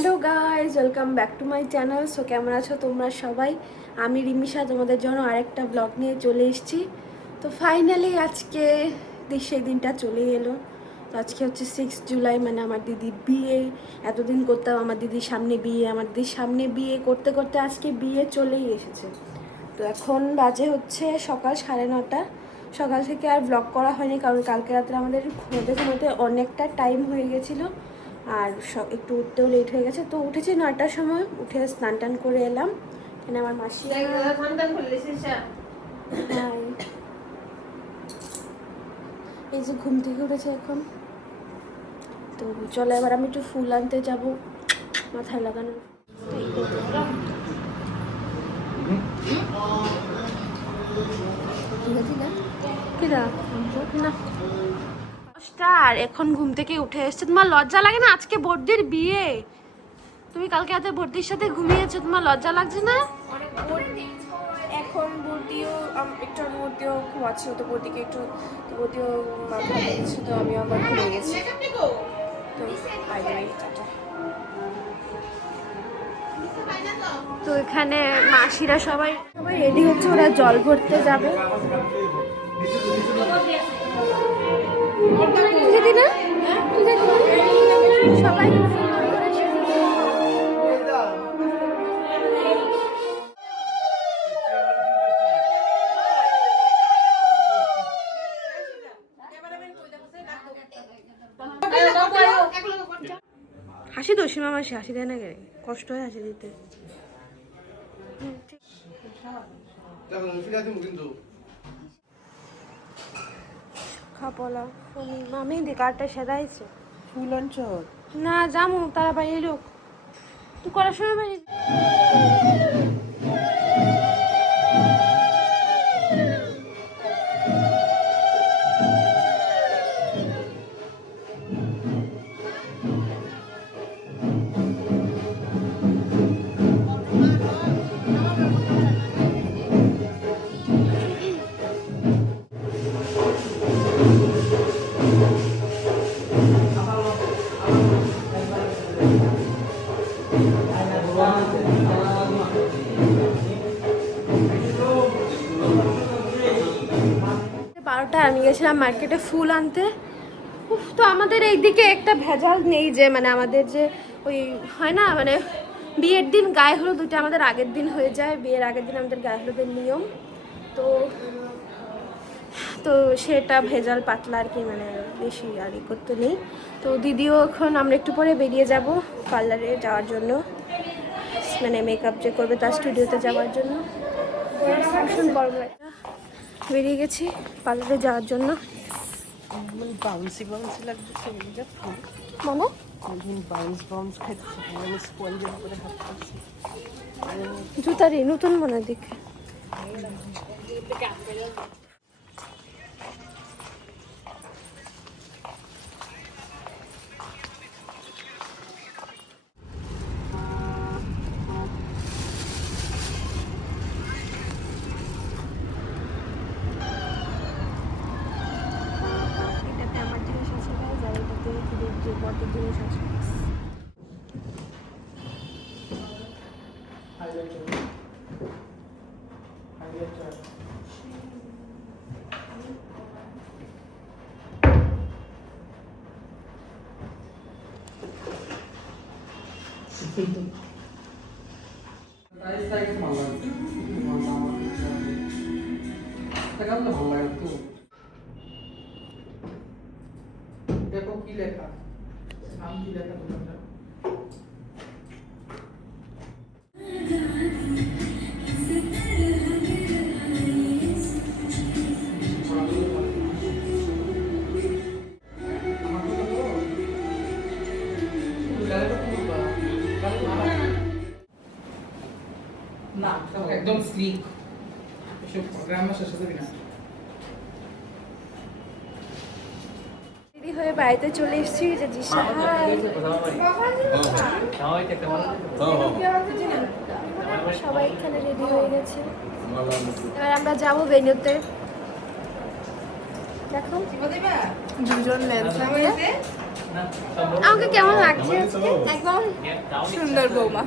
Hello guys, welcome back to my channel. So কেমন আছো তোমরা সবাই? আমি রিমিশা তোমাদের জন্য আরেকটা ব্লগ নিয়ে চলে এসেছি। তো ফাইনালি আজকে সেই দিনটা চলে এলো। তো আজকে হচ্ছে 6 জুলাই, মানে আমার দিদির বিয়ে। এতদিন করতাম আমার দিদির সামনে বিয়ে, আমার দিদির সামনে বিয়ে করতে করতে আজকে বিয়ে চলেই এসেছে। তো এখন বাজে হচ্ছে সকাল 9:30। সকাল থেকে আর ব্লগ করা হয়নি, কারণ কালকে রাত্রে আমাদের ঘুমোতে ঘুমোতে অনেকটা টাইম হয়ে গেছিলো। আর একটু উঠতেও লেট হয়ে গেছে। তো উঠেছি 9টার সময়, উঠে স্নান টান করে এলাম। এখানে আমার মাসি এই যে ঘুম থেকে উঠেছে এখন। তো চলো এবার আমি একটু ফুল আনতে যাব মাথায় লাগানো। আর এখন ঘুম থেকে উঠে এসছে। তোমার লজ্জা লাগে না? আজকে বর্দির বিয়ে, তুমি কালকে রাতে বর্দির সাথে ঘুমিয়েছো, তোমার লজ্জা লাগছে না? এখন বর্দিও একটু আগে বর্দিও ঘুমাচ্ছিল, তো বর্দিকে একটু বর্দিও মাথা দিয়েছে, তো আমিও আবার ঘুমিয়ে গেছি। তো বাই বাই, টাটা। তো এখানে মাসিরা সবাই রেডি হচ্ছে, ওরা জল ভরতে যাবে। সবাই হাসি তো সীমা মাসি হাসি দেয় না, গে কষ্ট হয় হাসি দিতে। খাপলা মামি দি কার্ডটা সেদাইছে ফুল অঞ্চল না জামু তারা বাইরে লোক তুই করার সময় বাইরে। আমি গেছিলাম মার্কেটে ফুল আনতে। তো আমাদের এইদিকে একটা ভেজাল নেই, যে মানে আমাদের যে ওই হয় না, মানে বিয়ের দিন গায়ে হলুদ, ওইটা আমাদের আগের দিন হয়ে যায়। বিয়ের আগের দিন আমাদের গায়ে হলুদের নিয়ম। তো তো সেটা ভেজাল পাতলা আর কি, মানে বেশি আর ই করতে নেই। তো দিদিও এখন আমরা একটু পরে বেরিয়ে যাব পার্লারে যাওয়ার জন্য, মানে মেকআপ যে করবে তার স্টুডিওতে যাওয়ার জন্য। বেরিয়ে গেছি পার্লারে যাওয়ার জন্য। বাউন্সি বাউন্সি লাগছে, মামা বাউন্স বাউন্স খাইতেছে, স্পঞ্জের উপরে হাত খাচ্ছে। জুতারি নতুন মনে দেখে। এটাতে আমার জিনিস আছে, আর এটাতে যে কত জিনিস আছে। দেখো কি লেখা, নাম কি লেখা দোকানটা? না একদম স্লিক, এসব গ্রামের শেষ হবে না। রেডি হয়ে বাড়িতে চলে এসেছি। যে জিসা সবাই এখানে রেডি হয়ে গেছে। এবার আমরা যাবো ভেন্যুতে। দেখো দুজন লেন্স আমাকে কেমন লাগছে আজকে? একদম সুন্দর বৌমা।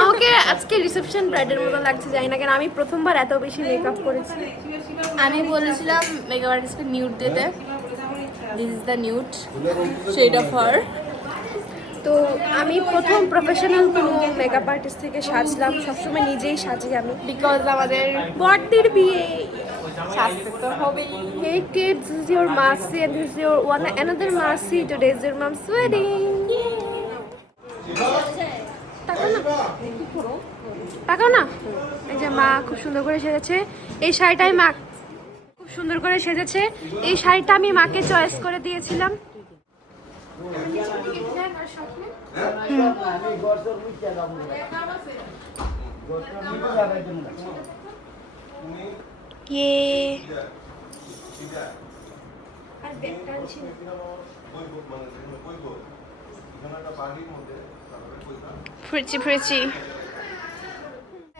আমাকে আজকে রিসেপশন ব্রাইডের মতো লাগছে, জানি না কেন। আমি প্রথমবার এত বেশি মেকআপ করেছি। আমি বলেছিলাম মেকআপ আর্টিস্টকে নিউড দিতে, this is the nude shade of her. তো আমি প্রথম প্রফেশনাল কোনো মেকআপ আর্টিস্ট থেকে সাজলাম। সবসময় নিজেই সাজি আমি, বিকজ আমাদের বড়দের বিয়ে। সাজতে তো হবেই। Hey kids, this is your Marcy and this is your another Marcy. Today is your mom's wedding. তাকাও না। এই যে মা খুব সুন্দর করে সেজেছে। এই শাড়িটাই মা খুব সুন্দর করে সেজেছে। এই শাড়িটা আমি মাকে চয়েস করে দিয়েছিলাম।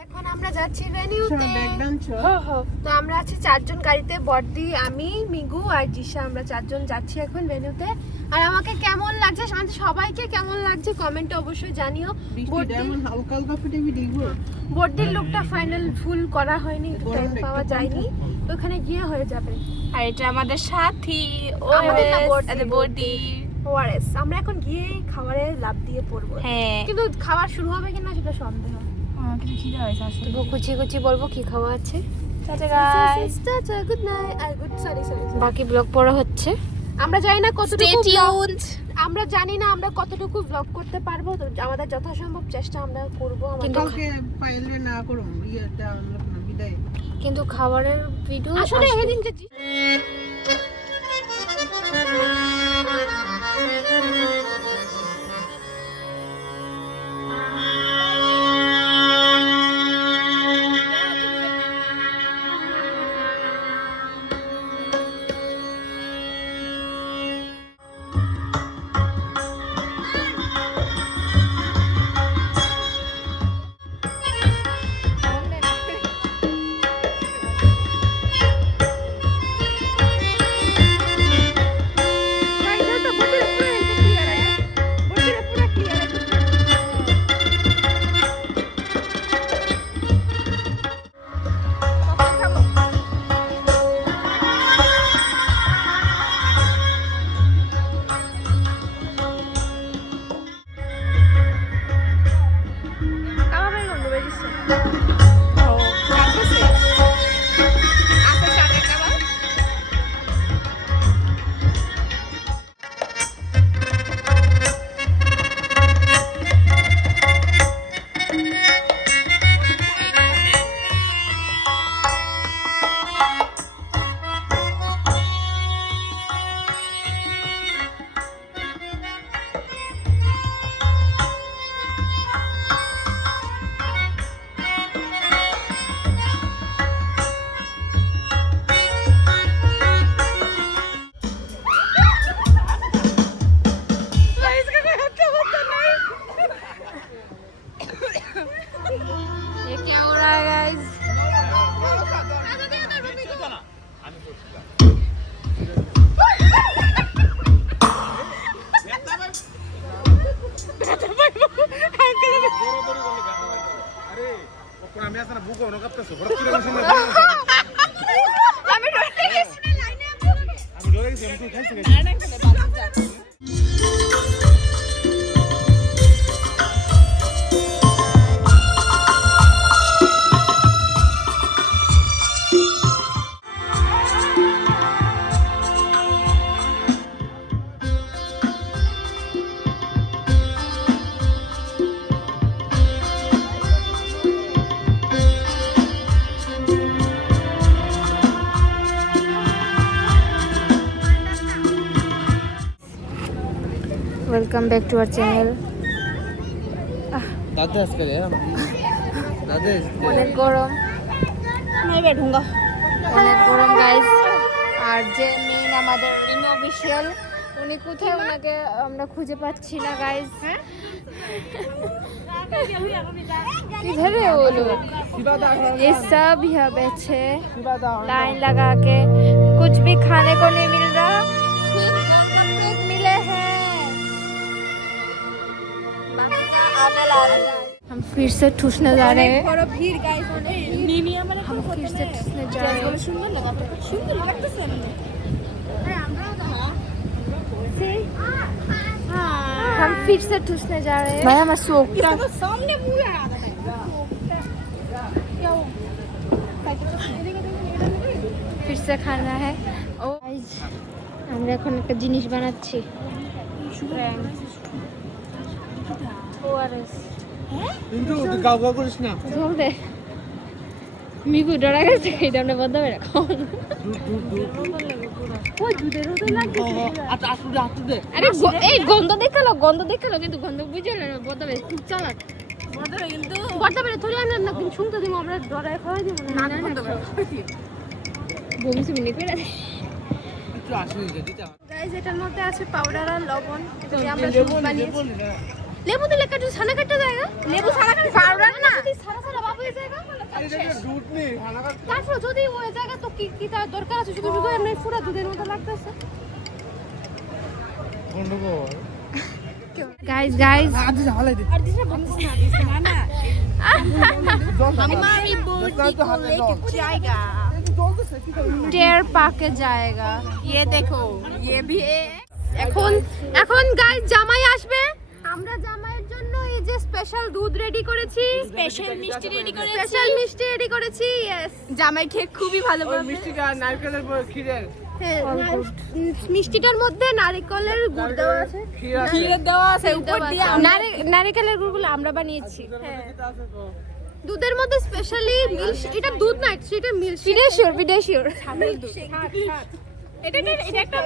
এখন আমরা যাচ্ছি ভেনিউতে। তো আমরা আছি 4 জন গাড়িতে, বড়দি, আমি, মিগু আর জিশা। আমরা 4 জন যাচ্ছি এখন ভেনিউতে। আর আমাকে কেমন লাগছে, আমাদের সবাইকে কেমন লাগছে কমেন্টে অবশ্যই জানিও। বড়দির লুকটা ফাইনাল ফুল করা হয়নি, টাইম পাওয়া যায়নি, ওখানে গিয়ে হয়ে যাবে। আর এটা আমাদের সাথী আমাদের না বৌদি। ওআরএস আমরা এখন গিয়ে খাবারে লাভ দিয়ে পড়বো। হ্যাঁ, কিন্তু খাবার শুরু হবে কিনা সেটা সন্দেহ। কিছু খিদে হয়েছে আসলে। তো কুচি কুচি বলবো কি খাওয়া আছে। Ta-ta guys, ta-ta, good night. আর গুড সরি বাকি ব্লগ পড়া হচ্ছে। আমরা জানি না স্টে কতটুকু টিউনড। আমরা জানি না আমরা কতটুকু ব্লগ করতে পারবো। তো আমাদের যথাসম্ভব চেষ্টা আমরা করব। কিন্তু খাবারের ভিডিও আসলে সেদিন যে welcome back to our channel. অনেক গরম, অনেক গরম গাইস। আর যে মেইন আমাদের রিমি অফিশিয়াল, উনি কোথায়, ওনাকে আমরা খুঁজে পাচ্ছি না গাইস। किधर है वो लोग? ये सब यहाँ बैठे लाइन लगा के, कुछ भी खाने को नहीं मिल रहा, सिर्फ मिले हैं। हम फिर से ठूसने जा रहे हैं বড় ভিড় গাইস নিনিয়া মানে हम फिर से ठूसने जा रहे हैं সুন্দর লাগাতো সুন্দর লাগতেছে এমনি हम फिर से ठूसने जा रहे हैं मैं मसूक इसका सामने मुंह आ रहा है फिर से खाना है ও আমরা এখন একটা জিনিস বানাচ্ছি ওআরএস কিন্তু গাও গাও করিস না জল দে মিগু ডরা গেছে এটা আমরা বন্ধ করে রাখো ও দুধের মতো লাগে আটু দে আরে এই গন্ধ দেখালো কিন্তু গন্ধ বুঝে না বন্ধ করে খুব চালাক বন্ধ করে থোড়ি আমরা না কিন্তু শুনতে দিব আমরা ডরায় খাওয়াই দিব না না না বমি সুমি করে একটু আসলে যদি তা গাইস এটার মধ্যে আছে পাউডার আর লবণ এটা দিয়ে আমরা দুধ বানিয়েছি লেবু দিলে একটু ছানা কাটতে জায়গা লেবু ছানা কাটতে পাউডার না যদি ছানা ছানা বাবু এই জায়গা আরে এটা দুধ নেই খানা খা তারপর যদি ওই জায়গা তো কি কি তার দরকার আছে শুধু শুধু এমনি পুরো দুধের মতো লাগতেছে গন্ডগোল গাইস আদি ঝালাই দে আর দিশা বন্ধ না দিশা না हमारी बॉडी को लेके जाएगा टेर पाके जाएगा ये देखो ये भी এখন গাইস জামাই আসবে আমরা জামাইয়ের জন্য এই যে স্পেশাল দুধ রেডি করেছি স্পেশাল মিষ্টি রেডি করেছি ইয়েস জামাই খেয়ে খুবই ভালো ওই মিষ্টিটা নারকেলের পর ক্ষীরের মিষ্টিটার মধ্যে নারকেলের গুড় দেওয়া আছে ক্ষীর দেওয়া আছে উপর দিয়ে নারকেলের গুড়গুলো আমরা বানিয়েছি দুধের মধ্যে স্পেশালি মিল্ক এটা দুধ না এটা মিল্ক বিদেশিওর ছাগল দুধ এটা একটা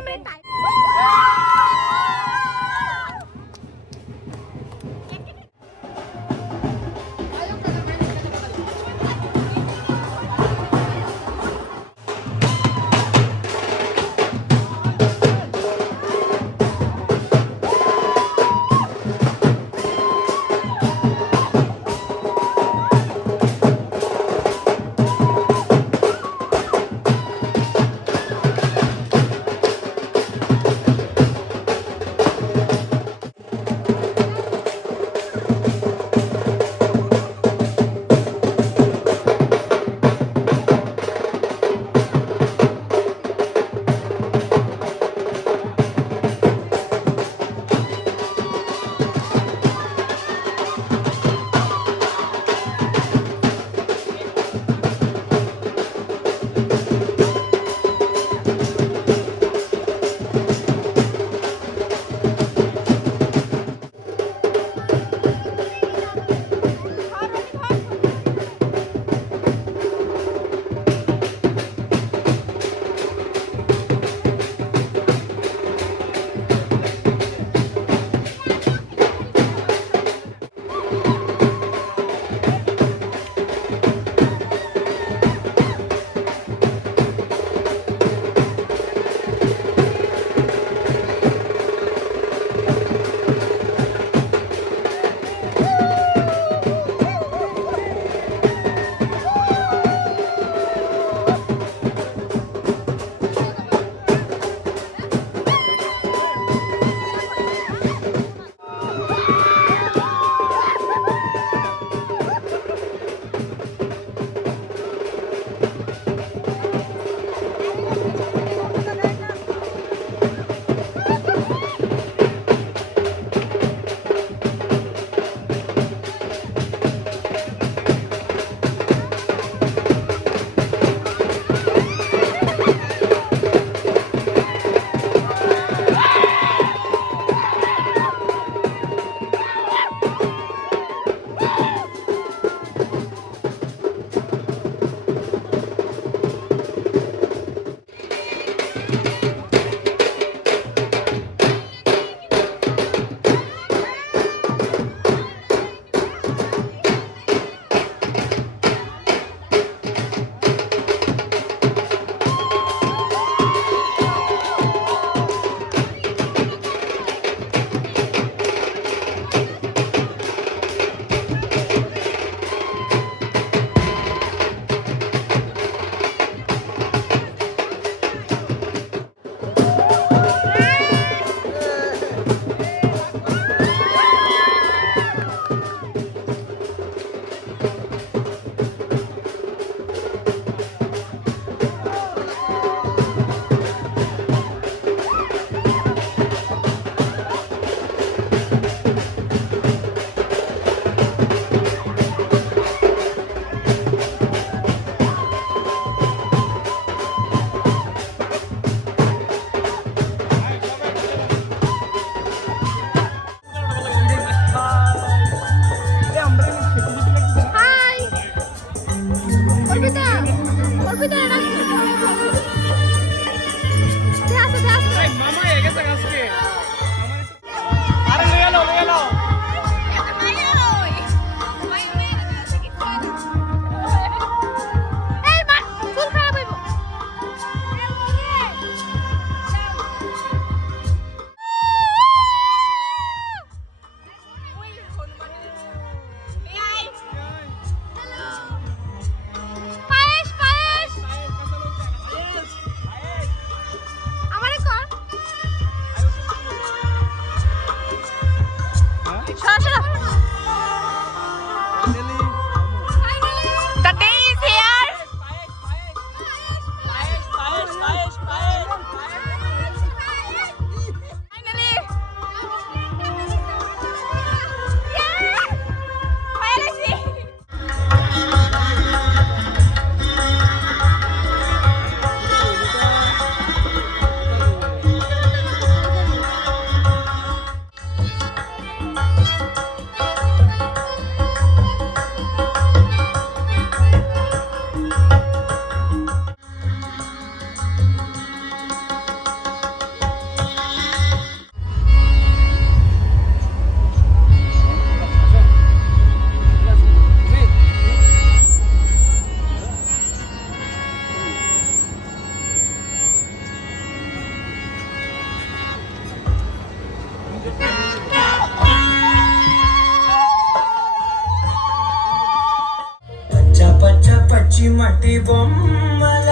మట్టి బొమ్మల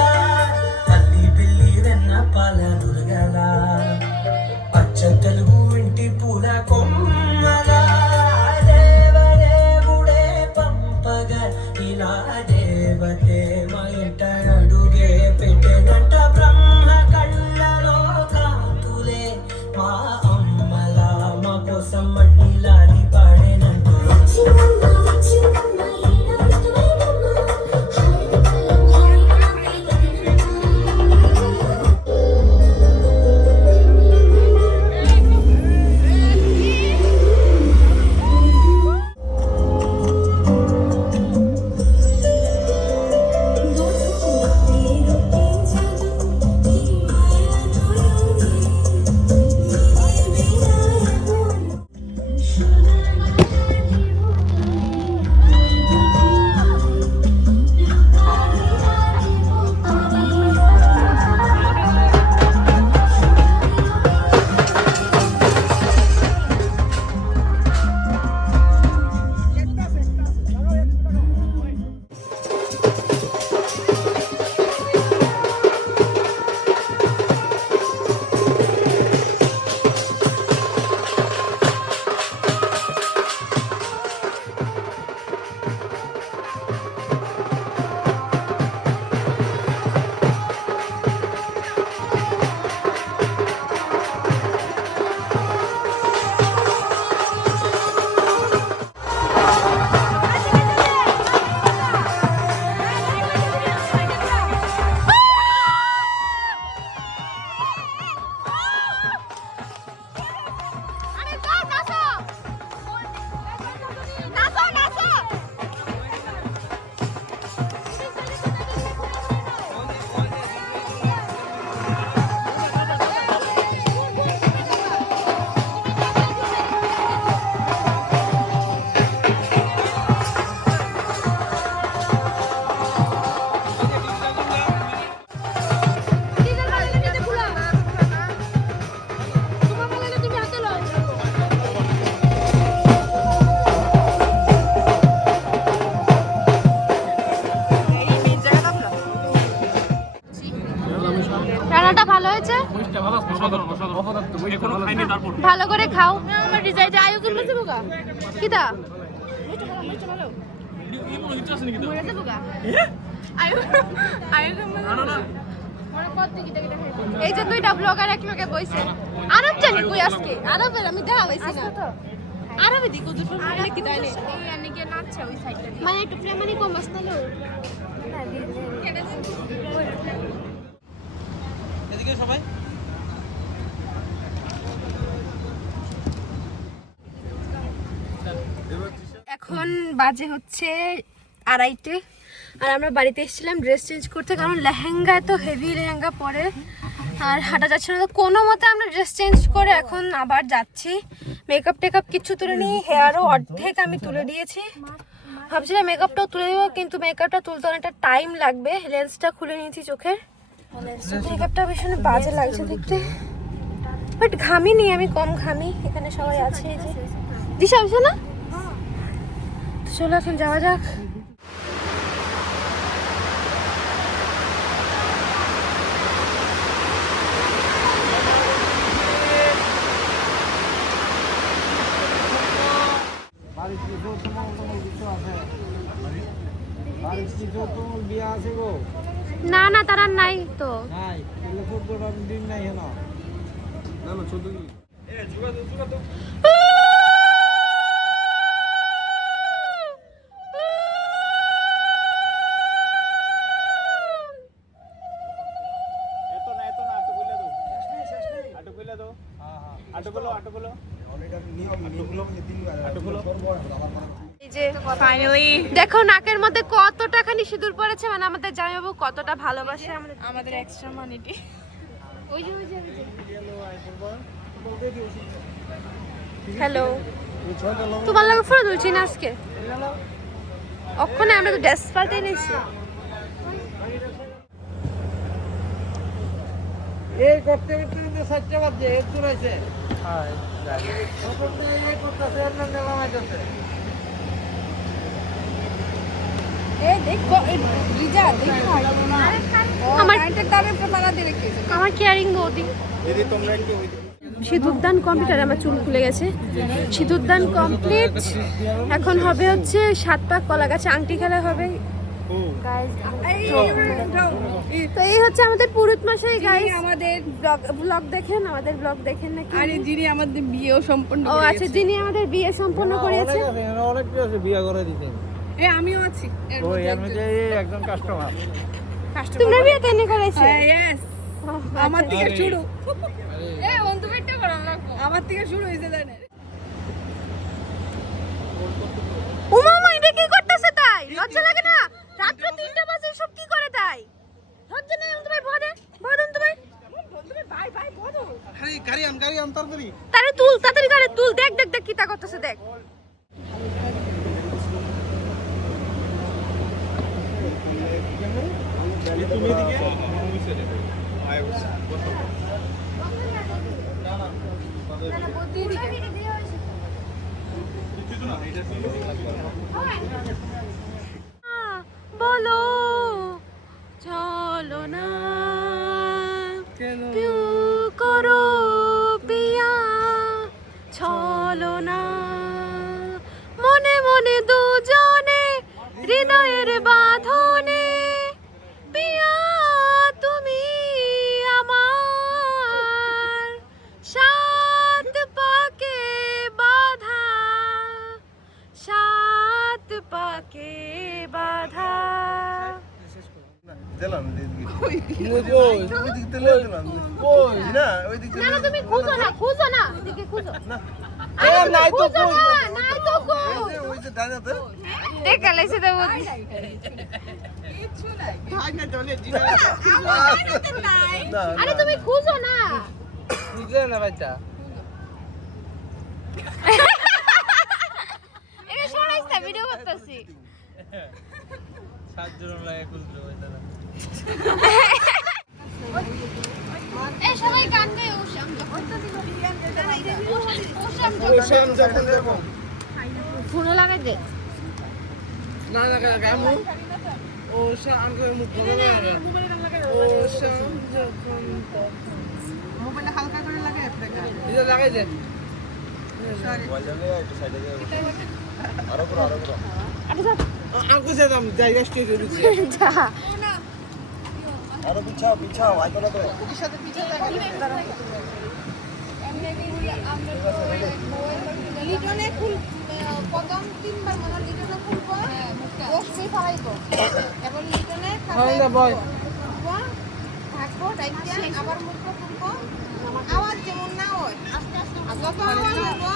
అల్లి బిల్లి వెన్న పాల నురగల అచ్చ తెలుగు ఇంటి పూల కొమ్మల దేవదేవుడే పంపగా ఇలా దేవతే మా ఇంట అడుగే పెట్టెనంట బ్రహ్మ కళ్ళలో కాంతులే మా అమ్మల మా కోసం మట్టిలాని పాడేనంట রান্নাটা ভালো হয়েছে? ভালো করে খাও। আমার রিজাল্ট আয়ু কিনতে দেবো গা কিটা এই যে দুইটা ব্লগার একলগে বইছে আরব জানি কই আজকে আরবের আমি দেখা হইছি না আরবে দি কত ফোন মানে কি তাইলে এই আনিকে নাচছে ওই সাইডটা মানে একটু প্রেমানি কম আসতালো এদিকে সবাই এখন বাজে হচ্ছে 2:30 আর আমরা বাড়িতে এসেছিলাম ড্রেস চেঞ্জ করতে কারণ লেহেঙ্গা তো হেভি লেহেঙ্গা পরে আর হাঁটা যাচ্ছে না তো কোনো মতে আমরা ড্রেস চেঞ্জ করে এখন আবার যাচ্ছি মেকআপ টেকআপ কিছু তুলে নিই হেয়ারও অর্ধেক আমি তুলে দিয়েছি ভাবছিলাম মেকআপটাও তুলে দেবো কিন্তু মেকআপটা তুলতে অনেকটা টাইম লাগবে লেন্সটা খুলে নিয়েছি চোখের মেকআপটা ভীষণ বাজে লাগছে দেখতে বাট ঘামিনি আমি কম ঘামি এখানে সবাই আছে এই যে দিশা আছে না তো চলো এখন যাওয়া যাক না না তারা নাই তো দেখো নাকের মধ্যে কতটা খানি সিঁদুর পড়েছে মানে আমাদের জামাইবাবু কতটা ভালোবাসে আমাদের এক্সট্রা মানিটি হ্যালো তোমার লাগে ফটো তুলছি না আজকে অক্ষণে আমরা তো ড্রেস পাল্টে নিয়েছি এই করতে করতে 7টা বাজে এর চুরাইছে হ্যাঁ যাই তখন এই করতেছে আর না নেলা মাইতেছে এ দেখো রিজা দেখো আমার তারা দিয়ে রেখেছে আমার কেয়ারিং বৌদি। সিঁদুরদান কমপ্লিট, আর আমার চুল খুলে গেছে। সিঁদুরদান কমপ্লিট, এখন হবে হচ্ছে 7 পাক কলা গাছে আংটি খেলা হবে। তো এই হচ্ছে আমাদের পুরুত মশাই গাইস। আমাদের ব্লগ দেখেন, আমাদের ব্লগ দেখেন নাকি? আরে যিনি আমাদের বিয়েও সম্পন্ন ও আচ্ছা, যিনি আমাদের বিয়ে সম্পন্ন করেছে। অনেকে আছে বিয়ে করে দিতেন। এ আমিও আছি এর ওই মধ্যে এর মধ্যে একজন কাস্টমার। তোমরা বিয়ে কেন করেছে? ইয়েস আমার থেকে শুরু। এ বন্ধু বিটটা করো লাগবো, আমার থেকে শুরু হইছে জানেন। উমা মা এটা কি করতেছে তাই? লজ্জা লাগে না? রাত্র 3টা বাজে সব কি করে তাই? লজ্জা নেই তোমার? বদে বদন তোমার বন্ধু ভাই ভাই বলো আরে গাড়ি আম তাড়াতাড়ি। তারে তুল, তাড়াতাড়ি করে তুল। দেখ দেখ দেখ কি তা করতেছে দেখ। তুমি এদিকে বলো চলো না পিউ করো পিয়া, চলো না মনে মনে দুজনে হৃদয়ের বাঁধনে। পিয়া তুমি আমার 7 পাকে বাঁধা, 7 পাকে বাঁধা। দিলাম কই না ওই দিকে না তুমি খুঁজো না, খুঁজো না, এদিকে খুঁজো না। নাই তো খুঁজো কই না, নাই তো কই। ওই যে ডানাতে দেখা লাইছে তো বলি। না আরে তুমি খুঁজো না। বুঝলে না বাচ্চা এটা সরাইছে, ভিডিও করতেছি। এই সবাই গান গায় ওশাম যখন ওশান যখন এরকম ফোনও লাগাই দে। না না গামু ওশান করে মুখ বড় না ওশান যখন মোবাইলটা হালকা করে লাগাই আপনাকে এটা লাগাই দে আরে যা আঙ্কু যেতাম জায়গা স্টেজ হয়েছে যা। আরো পিছাও আইতো না তো লিটনে ফুল প্রথম 3বার মনে লিটনে ফুলবো বসবি ফলাইবো এবং লিটনে হ্যাঁ বয় থাকবো ডাইতে আবার মুখ ফুলবো আওয়াজ যেমন না হয় আস্তে আস্তে যত আওয়াজ হবে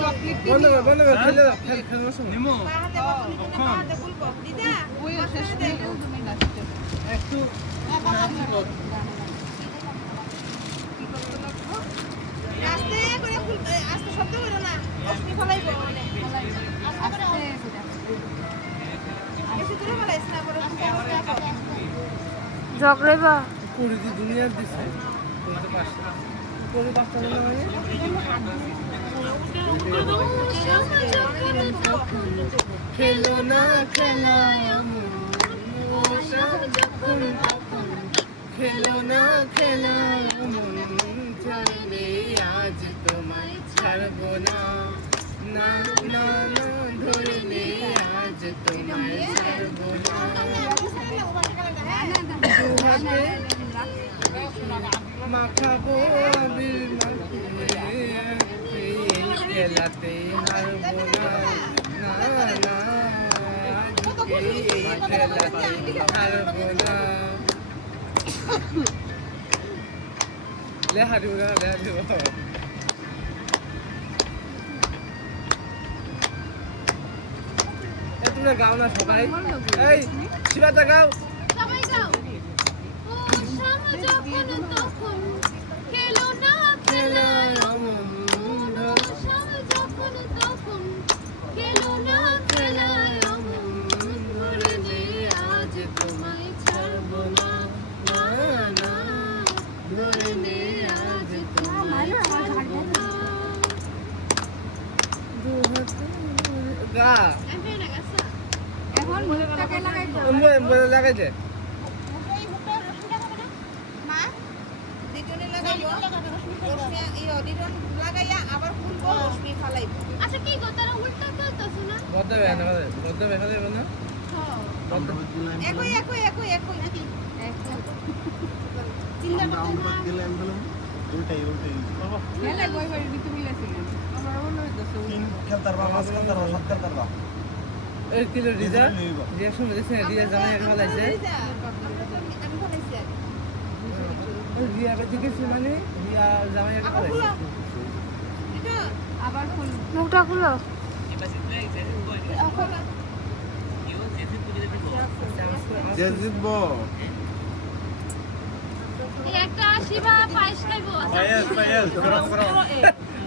চকলেট বন্ধ কর খেলে খেলে বসো নিমো হাতে ফুলবো দিদা ওই শেষ তুমি নাচতে একটু আস্তে করে ফুল আস্তে শব্দ করো না বসবি ফলাইবো মানে আস্তে করে বেশি দূরে ফলাইছ না বড় ঝগড়াইবা পুরি দি দুনিয়ার দিছে তোমাদের পাশে পুরি পাঁচটা না মানে খেলো না খেলা খেলো না খেলা চলে আজ তোমায় ছাড়বো না না না না ধরলে আজ তোমায় ছাড়বো না মাখাবো আবির মাখিয়ে খেলাতে হারবো না না না আজকে এই খেলাতে হারবো না লে হারিব না লে হারিব তোমরা গাও না সবাই এই শিবাতা গাও সবাই গাও। ও শাম যখন তখন খেলো না খেলা, শাম যখন তখন খেলো না খেলা, ধরে নে আজ তোমায় ছাড়বো না না না, ধরে নে আজ তোমায় ছাড়বো না। গা আমি না গাছা এখন লাগাইছে আচ্ছা কি গো তারা উল্টা করতেছ না বদ্ধ দেখা যাবে না এই কিলো রিজা যে সময় দেখছেন রিজা জামাই একটা ফলাইছে রিয়া কাছে গেছি মানে রিয়া জামাই একটা ফলাইছে মুখটা খুলো এই একটা শিবা পায়েস খাইবো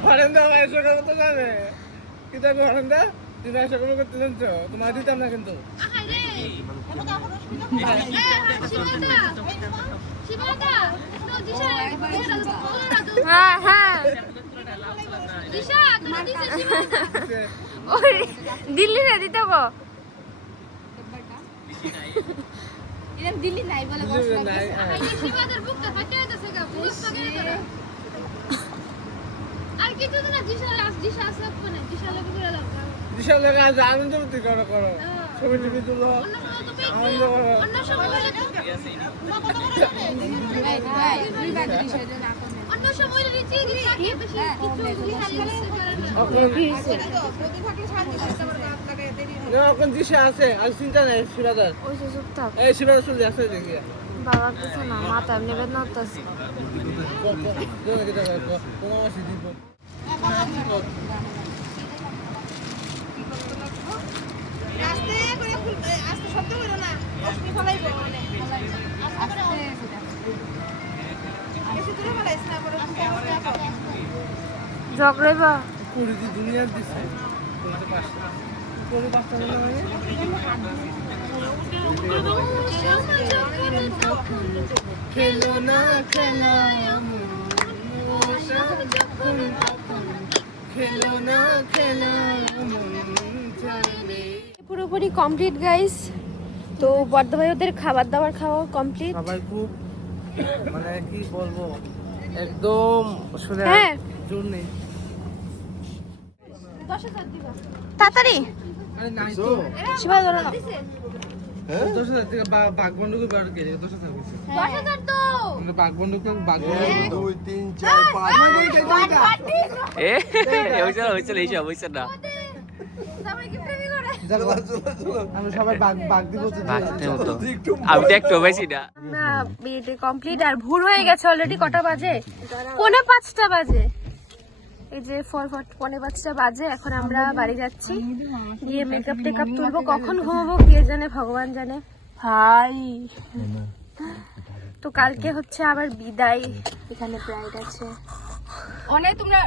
হরেন্দা এসে করতে যাবে কি থাকবে হরেন্দা তুমি এসে করতে জানছো তোমার দিতাম না কিন্তু আরে শিবাদা তো দিশা হ্যাঁ হ্যাঁ দিশা তুমি দিশা শিবাদা ওই দিল্লি রে দিতে গো এরকম দিল্লি নাই বলে বস লাগে শিবাদার বুকটা ফাটে যাচ্ছে গা বুঝ পাগে না আর কিছু না দিশা আসলে কোনে দিশা লাগে করে দাও দিশা লাগে আজ আনন্দ করতে করো ছবি টবি তুলো আনন্দ করো অন্য সময় হলে অন্য সময় রিচি দিশা কি বেশি কিছু বিহারি এখন দিশা আছে আর চিন্তা নাই শিবাদার ওই যে চুপ থাক এই শিবাদার চলে আসছে দেখি বাবা কিছু না মাথা এমনি বেদনা হচ্ছে তোমার মাসি দিব ঝগড়াইবা পুরি দি দুনিয়ার দিছে পুরি পাঁচটা মনে হয় খেলো না খেলা খেলো না খেলা পুরোপুরি কমপ্লিট গাইস তো বর্ধমানে ওদের খাবার দাবার খাওয়া কমপ্লিট সবাই খুব মানে কি বলবো একদম শুনে হ্যাঁ। জোর নেই তাড়াতাড়ি আরে নাই তো শিবা ধরো না 10,000 থেকে বাঘ বন্ধুকে বার করে 10,000 কইছে 10,000 তো আমরা বাঘ বন্ধুকে বাঘ বন্ধু 2 3 4 5 হয়েছিল এইসব হয়েছে না সবাই কি প্রেমী করে আমরা সবাই বাঘ দিব আমি তো একটু বেশি না না বিয়েতে কমপ্লিট আর ভোর হয়ে গেছে অলরেডি কটা বাজে 4:45 বাজে এই যে 4:45 বাজে এখন আমরা বাড়ি যাচ্ছি গিয়ে মেকআপ টেকআপ তুলবো কখন ঘুমাবো কে জানে ভগবান জানে ভাই তো কালকে হচ্ছে আবার বিদায় এখানে ব্রাইড আছে অনেক তোমরা